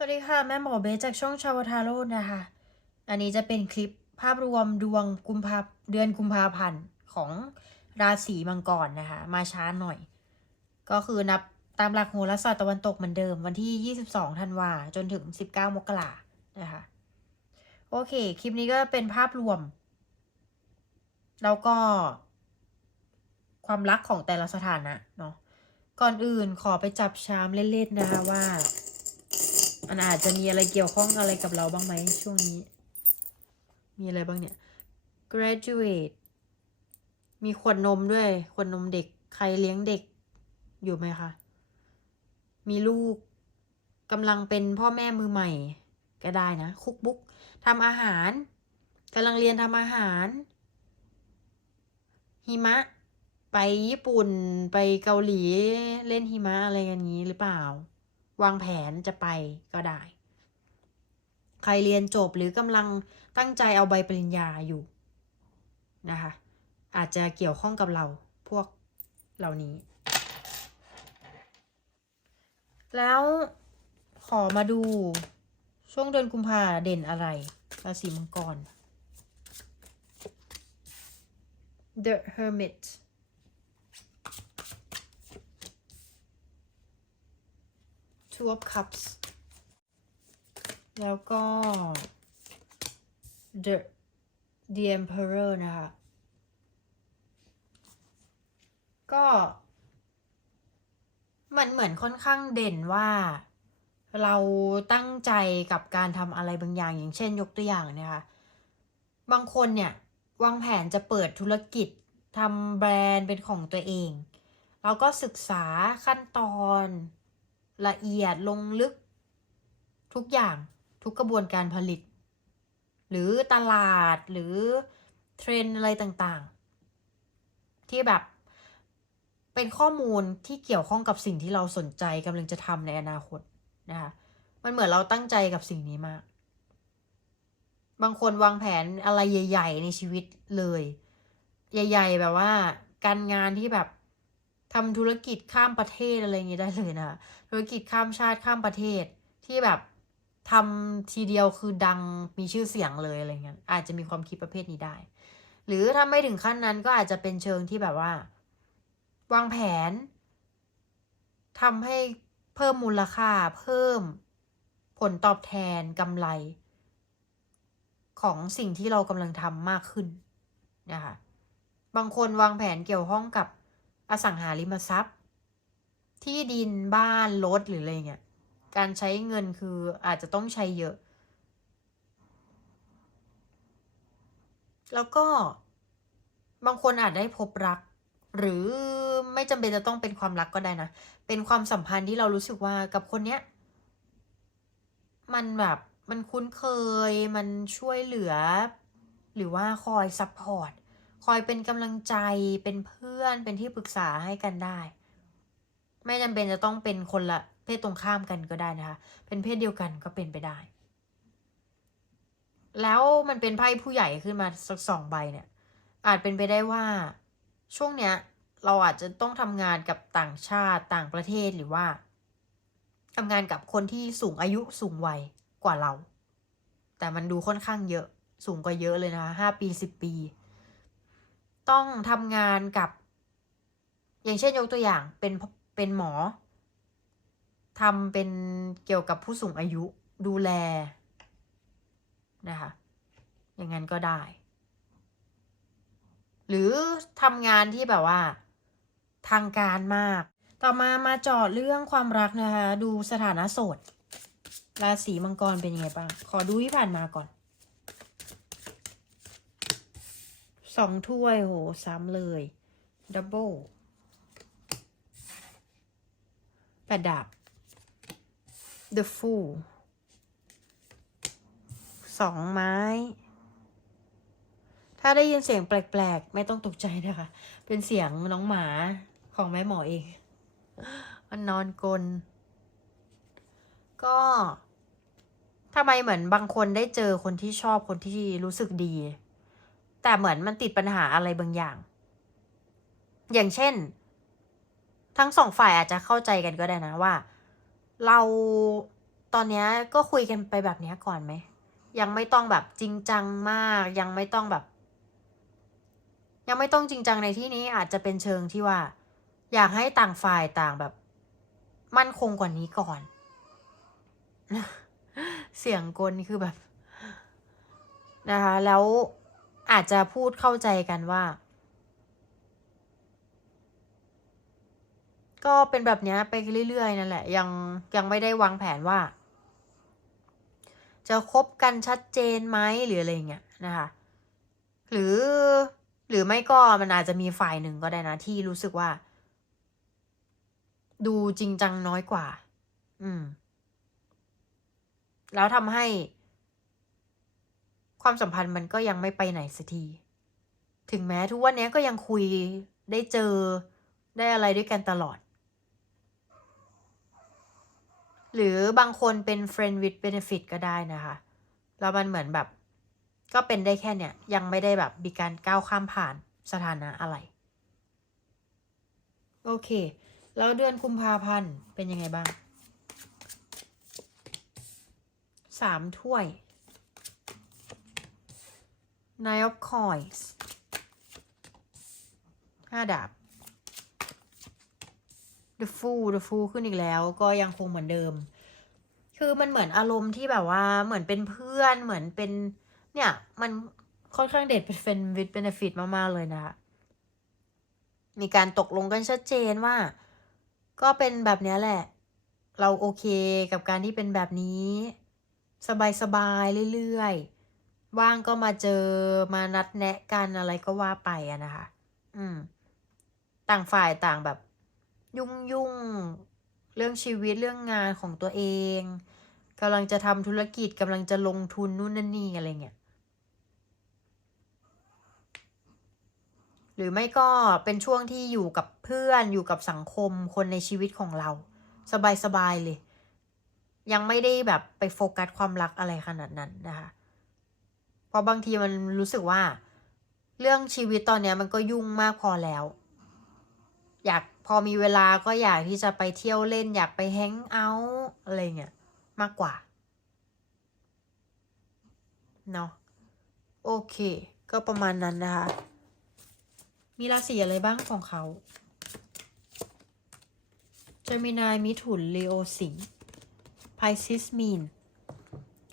สวัสดีค่ะ แม่หมอเบสจากช่องชาวทาโร่นะคะ อันนี้จะเป็นคลิปภาพรวมดวงกุมภาเดือนกุมภาพันธ์ของราศีมังกรนะคะ มาช้าหน่อย ก็คือนับตามหลักโหราศาสตร์ตะวันตกเหมือนเดิม วันที่ 22 ธันวาจนถึง 19 มกรานะคะ โอเค คลิปนี้ก็เป็นภาพรวม แล้วก็ ความรักของแต่ละสถานะเนาะก่อนอื่นขอไปจับชามเล่นๆนะคะว่า มันอาจจะมีอะไรเกี่ยวข้องอะไรกับเราบ้างไหมช่วงนี้ มีอะไรบ้างเนี่ย graduate มีขวดนมด้วย ขวดนมเด็ก ใครเลี้ยงเด็กอยู่ไหมคะ มีลูกกำลังเป็นพ่อแม่มือใหม่ ก็ได้นะ คุกบุ๊กทำอาหารกำลังเรียนทำอาหาร หิมะ ไปญี่ปุ่น ไปเกาหลี เล่นหิมะอะไรกันงี้หรือเปล่า วางแผนจะไปก็ได้ ใครเรียนจบหรือกำลังตั้งใจเอาใบปริญญาอยู่นะคะอาจจะเกี่ยวข้องกับเราพวกเหล่านี้ แล้วขอมาดูช่วงเดือนกุมภาเด่นอะไรราศีมังกร The Hermit Two of Cups แล้วก็ The The Emperor นะคะ ก็มันเหมือนค่อนข้างเด่นว่าเราตั้งใจกับการทำอะไรบางอย่างอย่างเช่นยกตัวอย่างเนี่ยค่ะ บางคนเนี่ยวางแผนจะเปิดธุรกิจทำแบรนด์เป็นของตัวเอง เราก็ศึกษาขั้นตอน ละเอียดลงลึก ทุกอย่างทุกกระบวนการผลิต หรือตลาดหรือเทรนอะไรต่างๆ ที่แบบเป็นข้อมูลที่เกี่ยวข้องกับสิ่งที่เราสนใจกำลังจะทำในอนาคตนะคะมันเหมือนเราตั้งใจกับสิ่งนี้มาก บางคนวางแผนอะไรใหญ่ ๆ ในชีวิตเลย ใหญ่ ๆ แบบว่า การงานที่แบบ ทำธุรกิจข้ามประเทศอะไรอย่างนี้ได้เลยนะคะธุรกิจข้ามชาติข้ามประเทศที่แบบทำทีเดียวคือดังมีชื่อเสียงเลยอะไรเงี้ยอาจจะมีความคิดประเภทนี้ได้ หรือถ้าไม่ถึงขั้นนั้นก็อาจจะเป็นเชิงที่แบบว่า วางแผนทำให้เพิ่มมูลค่าเพิ่มผลตอบแทนกำไร ของสิ่งที่เรากำลังทำมากขึ้นนะคะบางคนวางแผนเกี่ยวข้องกับ อสังหาริมทรัพย์ ที่ดินบ้านรถหรืออะไรเงี้ยการใช้เงินคืออาจจะต้องใช้เยอะ แล้วก็บางคนอาจได้พบรัก หรือไม่จำเป็นจะต้องเป็นความรักก็ได้นะ เป็นความสัมพันธ์ที่เรารู้สึกว่ากับคนเนี้ย มันแบบมันคุ้นเคยมันช่วยเหลือ หรือว่าคอยซัพพอร์ต คอยเป็นกำลังใจเป็นเพื่อนเป็นที่ปรึกษาให้กันได้ ไม่จำเป็นจะต้องเป็นคนละเพศตรงข้ามกันก็ได้นะคะ เป็นเพศเดียวกันก็เป็นไปได้ แล้วมันเป็นไพ่ผู้ใหญ่ขึ้นมาสักสองใบเนี่ย อาจเป็นไปได้ว่าช่วงเนี้ยเราอาจจะต้องทำงานกับต่างชาติต่างประเทศหรือว่าทำงานกับคนที่สูงอายุสูงวัยกว่าเรา แต่มันดูค่อนข้างเยอะสูงกว่าเยอะเลยนะคะห้าปีสิบปี ต้องทำงานกับ อย่างเช่นยกตัวอย่างเป็นเป็นหมอทำเป็นเกี่ยวกับผู้สูงอายุดูแลนะคะอย่างนั้นก็ได้ หรือทำงานที่แบบว่า ทางการมาก ต่อมามาจาะเรื่องความรักนะคะ ดูสถานะโสดราศีมังกรเป็นยังไงบ้าง ขอดูที่ผ่านมาก่อน สองถ้วยโหซ้ำเลยดับเบิลแปดดาบ The Fool สองไม้ ถ้าได้ยินเสียงแปลกๆ ไม่ต้องตกใจนะคะ เป็นเสียงน้องหมาของแม่หมอเอง มันนอนกลน ก็ทำไมเหมือนบางคนได้เจอคนที่ชอบคนที่รู้สึกดี แต่เหมือนมันติดปัญหาอะไรบางอย่าง อย่างเช่น ทั้งสองฝ่ายอาจจะเข้าใจกันก็ได้นะว่า เราตอนนี้ก็คุยกันไปแบบนี้ก่อนไหม ยังไม่ต้องแบบจริงจังมาก ยังไม่ต้องแบบ ยังไม่ต้องจริงจังในที่นี้อาจจะเป็นเชิงที่ว่า อยากให้ต่างฝ่ายต่างแบบ มั่นคงกว่านี้ก่อน เสียงกลคือแบบ นะคะแล้ว อาจจะพูดเข้าใจกันว่า ก็เป็นแบบนี้ไปเรื่อยๆนั่นแหละ ยังยังไม่ได้วางแผนว่า จะคบกันชัดเจนไหมหรืออะไรเงี้ยนะคะ หรือหรือไม่ก็มันอาจจะมีฝ่ายหนึ่งก็ได้นะ ที่รู้สึกว่า ดูจริงจังน้อยกว่า อืม แล้วทำให้ ความสัมพันธ์มันก็ยังไม่ไปไหนสักที ถึงแม้ทุกวันนี้ก็ยังคุยได้เจอได้อะไรด้วยกันตลอด หรือบางคนเป็น friend with benefit ก็ได้นะคะ แล้วมันเหมือนแบบ ก็เป็นได้แค่เนี้ยยังไม่ได้แบบมีการก้าวข้ามผ่านสถานะอะไร โอเค แล้วเดือนกุมภาพันธ์เป็นยังไงบ้างสามถ้วย Nine of Coins ห้าดาบ The Fool The Fool ขึ้นอีกแล้ว ก็ยังคงเหมือนเดิม คือมันเหมือนอารมณ์ที่แบบว่าเหมือนเป็นเพื่อนเหมือนเป็นเนี่ยมันค่อนข้างเด็ดเป็น friend with benefit มากๆเลยนะคะมีการตกลงกันชัดเจนว่า ก็เป็นแบบนี้แหละ เราโอเคกับการที่เป็นแบบนี้ สบายๆเรื่อยๆ ว่างก็มาเจอมานัดแนะกันอะไรก็ว่าไปอะนะคะ อืม ต่างฝ่ายต่างแบบ ยุ่งยุ่งเรื่องชีวิตเรื่องงานของตัวเองกำลังจะทำธุรกิจกำลังจะลงทุนนู่นนั่นนี่อะไรเงี้ยหรือไม่ก็เป็นช่วงที่อยู่กับเพื่อนอยู่กับสังคมคนในชีวิตของเรา สบายๆเลย ยังไม่ได้แบบไปโฟกัสความรักอะไรขนาดนั้นนะคะ ราะบางทีมันรู้สึกว่า เรื่องชีวิตตอนนี้มันก็ยุ่งมากพอแล้ว อยากพอมีเวลาก็อยากที่จะไปเที่ยวเล่น อยากไปแฮงเอาท์อะไรเงี้ยมากกว่าเนาะโอเค ก็ประมาณนั้นนะคะ มีราศีอะไรบ้างของเขาเจมินายมิถุนเลโอสิงไพซิสมีน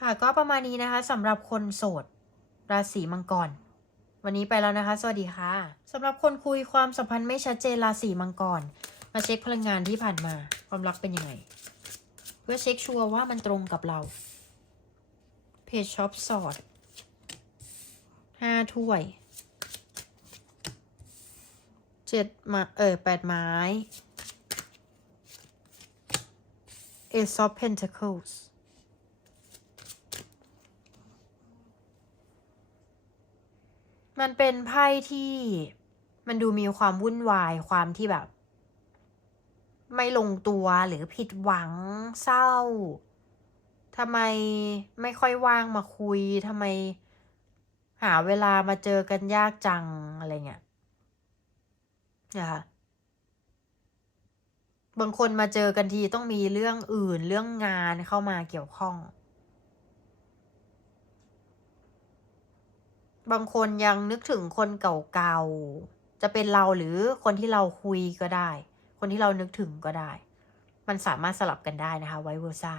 ค่ะก็ประมาณนี้นะคะสำหรับคนโสด ราศีมังกร วันนี้ไปแล้วนะคะ สวัสดีค่ะสำหรับคนคุยความสัมพันธ์ไม่ชัดเจนราศีมังกร มาเช็คพลังงานที่ผ่านมา ความรักเป็นยังไง เพื่อเช็คชัวร์ว่ามันตรงกับเรา เพจช็อปสอดห้าถ้วยเจ็ดมาเออแปดไม้ Ace of Pentacles มันเป็นไพ่ที่มันดูมีความวุ่นวายความที่แบบ ไม่ลงตัวหรือผิดหวังเศร้าทำไมไม่ค่อยว่างมาคุยทำไมหาเวลามาเจอกันยากจังอะไรเงี้ยนะคะบางคนมาเจอกันทีต้องมีเรื่องอื่นเรื่องงานเข้ามาเกี่ยวข้อง บางคนยังนึกถึงคนเก่าๆ จะเป็นเราหรือคนที่เราคุยก็ได้ คนที่เรานึกถึงก็ได้ มันสามารถสลับกันได้นะคะไวเวอร์ซ่า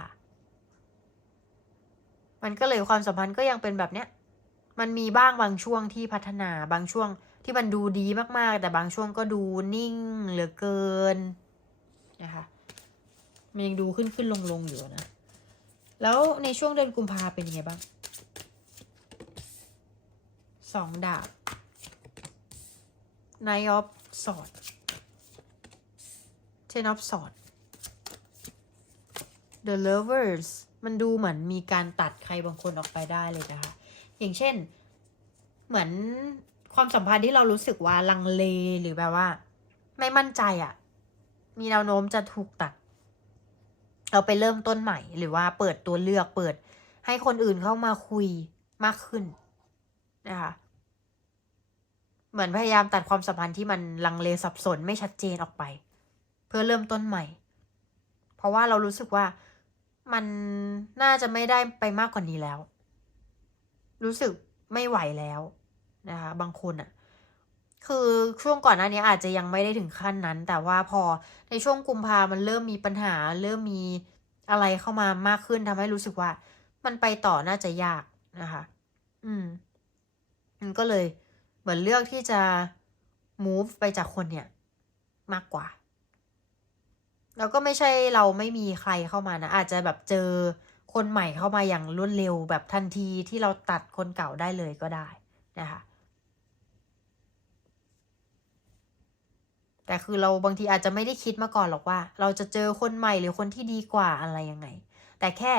มันก็เลยความสัมพันธ์ก็ยังเป็นแบบเนี้ย มันมีบ้างบางช่วงที่พัฒนาบางช่วงที่มันดูดีมากๆ แต่บางช่วงก็ดูนิ่งเหลือเกินนะคะมันยังดูขึ้นขึ้นลงลงอยู่นะ แล้วในช่วงเดือนกุมภาเป็นยังไงบ้าง สองดาบ Knight of Sword Ten of Sword The Lovers มันดูเหมือนมีการตัดใครบางคนออกไปได้เลยนะคะ อย่างเช่น เหมือนความสัมพันธ์ที่เรารู้สึกว่าลังเลหรือแบบว่า ไม่มั่นใจอะ่ะ มีแนวโน้มจะถูกตัด เราไปเริ่มต้นใหม่ หรือว่าเปิดตัวเลือกเปิดให้คนอื่นเข้ามาคุยมากขึ้น นะคะเหมือนพยายามตัดความสัมพันธ์ที่มันลังเลสับสนไม่ชัดเจนออกไป เพื่อเริ่มต้นใหม่ เพราะว่าเรารู้สึกว่ามันน่าจะไม่ได้ไปมากกว่านี้แล้ว รู้สึกไม่ไหวแล้วนะคะบางคนอะคือช่วงก่อนหน้านี้อาจจะยังไม่ได้ถึงขั้นนั้น แต่ว่าพอในช่วงกุมภามันเริ่มมีปัญหา เริ่มมีอะไรเข้ามามากขึ้นทำให้รู้สึกว่า มันไปต่อน่าจะยากนะคะ อืม มันก็เลยเหมือนเลือกที่จะ move ไปจากคนเนี่ย มากกว่า แล้วก็ไม่ใช่เราไม่มีใครเข้ามานะ อาจจะแบบเจอคนใหม่เข้ามาอย่างรวดเร็วแบบทันทีที่เราตัดคนเก่าได้เลยก็ได้นะคะแต่คือเราบางทีอาจจะไม่ได้คิดมาก่อนหรอกว่า เราจะเจอคนใหม่หรือคนที่ดีกว่าอะไรยังไง แต่แค่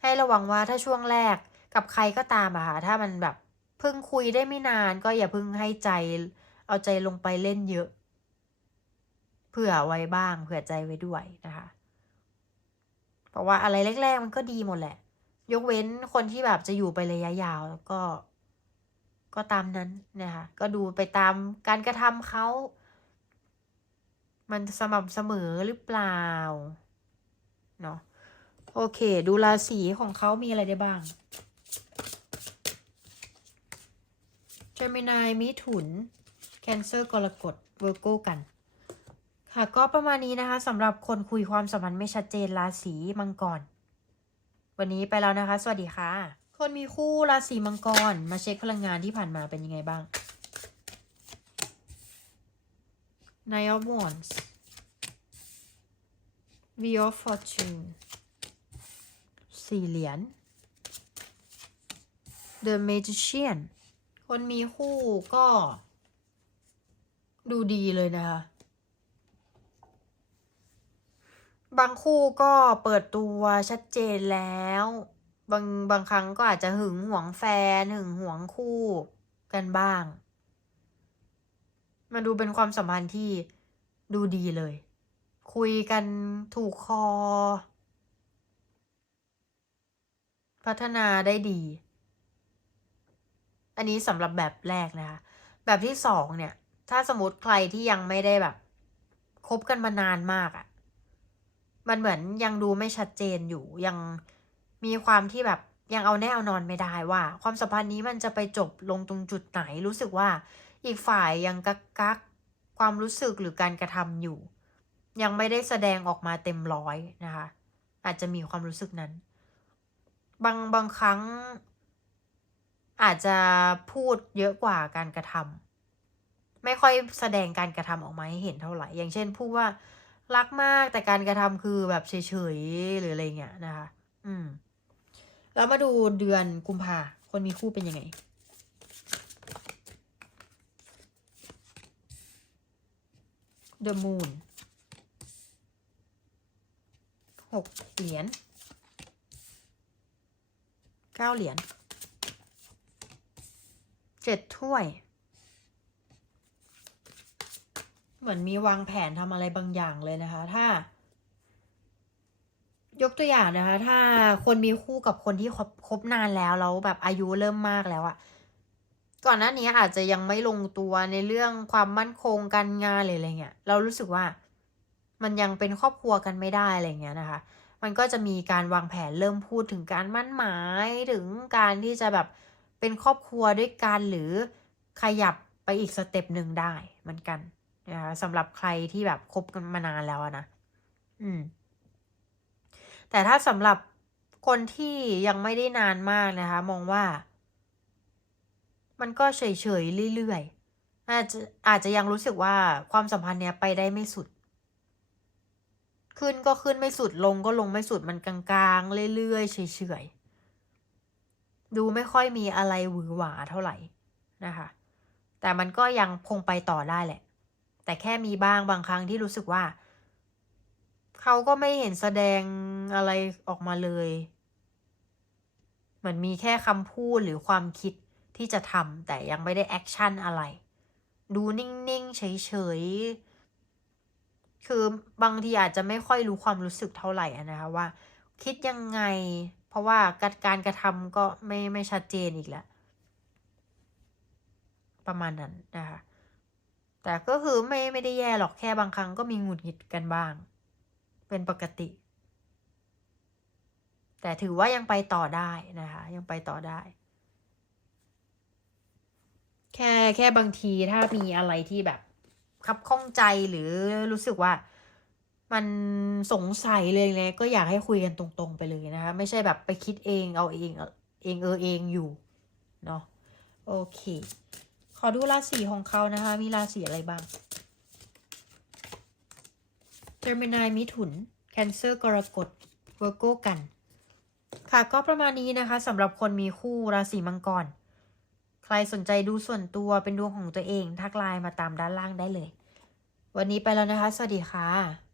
ให้ระวังว่าถ้าช่วงแรกกับใครก็ตามอะค่ะถ้ามันแบบ เพิ่งคุยได้ไม่นานก็อย่าเพิ่งให้ใจ เอาใจลงไปเล่นเยอะ เผื่อไว้บ้างเผื่อใจไว้ด้วยนะคะ เพราะว่าอะไรแรก ๆ มันก็ดีหมดแหละ ยกเว้นคนที่แบบจะอยู่ไประยะยาวก็ ก็ตามนั้นนะคะก็ดูไปตามการกระทำเขา มันสม่ำเสมอหรือเปล่าเนาะโอเค ดูราศีของเขามีอะไรได้บ้าง เจมินายมิถุนแคนเซอร์กรกฎเวอร์โกกัน ค่ะก็ประมาณนี้นะคะสำหรับคนคุยความสัมพันธ์ไม่ชัดเจนราศีมังกร วันนี้ไปแล้วนะคะ สวัสดีค่ะ คนมีคู่ราศีมังกร มาเช็คพลังงานที่ผ่านมาเป็นยังไงบ้าง Nine of Wands Wheel of Fortune สี่เหรียญ The Magician คนมีคู่ก็ ดูดีเลยนะคะ บางคู่ก็เปิดตัวชัดเจนแล้ว บางบางครั้งก็อาจจะหึงหวงแฟนหึงหวงคู่กันบ้าง มันดูเป็นความสัมพันธ์ที่ดูดีเลย คุยกันถูกคอ พัฒนาได้ดี อันนี้สำหรับแบบแรกนะคะ แบบที่สองเนี่ย ถ้าสมมติใครที่ยังไม่ได้แบบคบกันมานานมากอะ่ะ มันเหมือนยังดูไม่ชัดเจนอยู่ยังมีความที่แบบยังเอาแน่เอานอนไม่ได้ว่า ความสัมพันธ์นี้มันจะไปจบลงตรงจุดไหนรู้สึกว่าอีกฝ่ายยังกักกักความรู้สึกหรือการกระทำอยู่ ยังไม่ได้แสดงออกมาเต็มร้อยนะคะ อาจจะมีความรู้สึกนั้น บางบางครั้ง อาจจะพูดเยอะกว่าการกระทำไม่ค่อยแสดงการกระทำออกมาให้เห็นเท่าไหร่ อย่างเช่นพูดว่ารักมากแต่การกระทำคือแบบเฉยๆหรืออะไรเงี้ยนะคะ อืม แล้วมาดูเดือนกุมภาคนมีคู่เป็นยังไง The Moon หกเหรียญเก้าเหรียญ จ็ดถ้วย เหมือนมีวางแผนทำอะไรบางอย่างเลยนะคะ ถ้า ยกตัวอย่างนะคะ ถ้าคนมีคู่กับคนที่คบคบนานแล้วแล้วแบบอายุเริ่มมากแล้วอะก่อนหน้านี้อาจจะยังไม่ลงตัวในเรื่องความมั่นคงการงานอะไรเงี้ย เรารู้สึกว่า มันยังเป็นครอบครัวกันไม่ได้อะไรเงี้ยนะคะ มันก็จะมีการวางแผนเริ่มพูดถึงการมั่นหมายถึงการที่จะแบบ เป็นครอบครัวด้วยกันหรือขยับไปอีกสเต็ปหนึ่งได้เหมือนกันนะคะสำหรับใครที่แบบคบกันมานานแล้วนะอืม แต่ถ้าสำหรับคนที่ยังไม่ได้นานมากนะคะ มองว่า มันก็เฉยๆเรื่อยๆอาจจะอาจจะยังรู้สึกว่าความสัมพันธ์เนี้ยไปได้ไม่สุด ขึ้นก็ขึ้นไม่สุดลงก็ลงไม่สุดมันกลางๆเรื่อยๆเฉยๆ ดูไม่ค่อยมีอะไรหวือหวาเท่าไหร่นะคะ แต่มันก็ยังคงไปต่อได้แหละ แต่แค่มีบ้างบางครั้งที่รู้สึกว่า เขาก็ไม่เห็นแสดงอะไรออกมาเลย เหมือนมีแค่คำพูดหรือความคิดที่จะทำแต่ยังไม่ได้แอคชั่นอะไร ดูนิ่งๆเฉยๆ คือบางทีอาจจะไม่ค่อยรู้ความรู้สึกเท่าไหร่นะคะว่า คิดยังไง เพราะว่าการการกระทำก็ไม่ไม่ชัดเจนอีกแล้ว ประมาณนั้นนะคะแต่ก็คือไม่ไม่ได้แย่หรอกแค่บางครั้งก็มีหงุดหงิดกันบ้าง เป็นปกติ แต่ถือว่ายังไปต่อได้นะคะยังไปต่อได้ แค่แค่บางทีถ้ามีอะไรที่แบบคับข้องใจหรือรู้สึกว่า มันสงสัยเลยเลยก็อยากให้คุยกันตรง ๆ ไปเลยนะคะ ไม่ใช่แบบไปคิดเองเอาเองเอองเออเองอยู่เนาะโอเค ขอดูราศีของเขานะคะ มีราศีอะไรบ้างเจมินายมิถุน แคนเซอร์กรกฎเวอร์โกกัน ค่ะก็ประมาณนี้นะคะสำหรับคนมีคู่ราศีมังกร ใครสนใจดูส่วนตัวเป็นดวงของตัวเอง ทักไลน์มาตามด้านล่างได้เลย วันนี้ไปแล้วนะคะ สวัสดีค่ะ